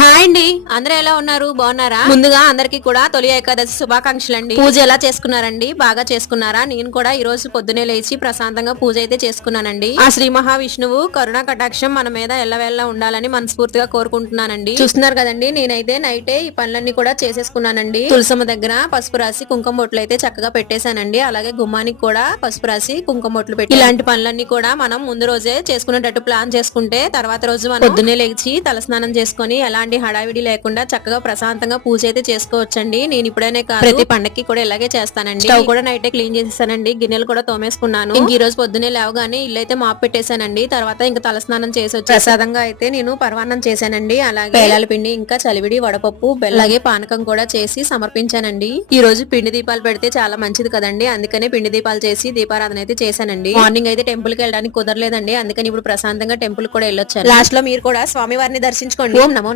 Hi అండి. అందరూ ఎలా ఉన్నారు? బాగున్నారా? ముందుగా అందరికి కూడా తొలి ఏకాదశి శుభాకాంక్షలు అండి పూజ ఎలా చేసుకున్నారండి? బాగా చేసుకున్నారా? నేను కూడా ఈ రోజు పొద్దునే లేచి ప్రశాంతంగా పూజ అయితే చేసుకున్నానండి. ఆ శ్రీ మహావిష్ణువు కరుణా కటాక్షం మన మీద ఎల్లవెల్లా ఉండాలని మనస్ఫూర్తిగా కోరుకుంటున్నానండి. చూస్తున్నారు కదండి నేనైతే నైటే ఈ పనులన్నీ కూడా చేసేసుకున్నానండి. తులసమ్మ దగ్గర పసుపు రాసి కుంకుమ బొట్లు అయితే చక్కగా పెట్టేశానండి. అలాగే గుమ్మానికి కూడా పసుపు రాసి కుంకుమ బొట్లు పెట్టి ఇలాంటి పనులన్నీ కూడా మనం ముందు రోజే చేసుకునేటట్టు ప్లాన్ చేసుకుంటే తర్వాత రోజు మనం పొద్దున్నే లేచి తలస్నానం చేసుకొని ఎలాంటి హడావిడి లేకుండా చక్కగా ప్రశాంతంగా పూజ అయితే చేసుకోవచ్చండి. నేను ఇప్పుడైనే కాదు ప్రతి పండక్కి కూడా ఇలాగే చేస్తానండి. స్టవ్ కూడా నైట్ క్లీన్ చేసేసానండి గిన్నెలు కూడా తోమేసుకున్నాను. ఇంక ఈ రోజు పొద్దున్నే లేవగానే ఇల్లు అయితే మాప్ పెట్టేశానండి. తర్వాత ఇంకా తలస్నానం చేసి వచ్చి ప్రసాదంగా అయితే నేను పరవాన్నం చేశానండి. అలాగే పేలాల పిండి ఇంకా చలివిడి వడపప్పు బెల్లం, అలాగే పానకం కూడా చేసి సమర్పించానండి. ఈ రోజు పిండి దీపాలు పెడితే చాలా మంచిది కదండి. అందుకనే పిండి దీపాలు చేసి దీపారాధన అయితే చేశానండి. మార్నింగ్ అయితే టెంపుల్కి వెళ్ళడానికి కుదరలేదండి. అందుకని ఇప్పుడు ప్రశాంతంగా టెంపుల్ కూడా వెళ్ళొచ్చాను. లాస్ట్లో మీరు కూడా స్వామి వారిని దర్శించుకోండి. ఓం నమో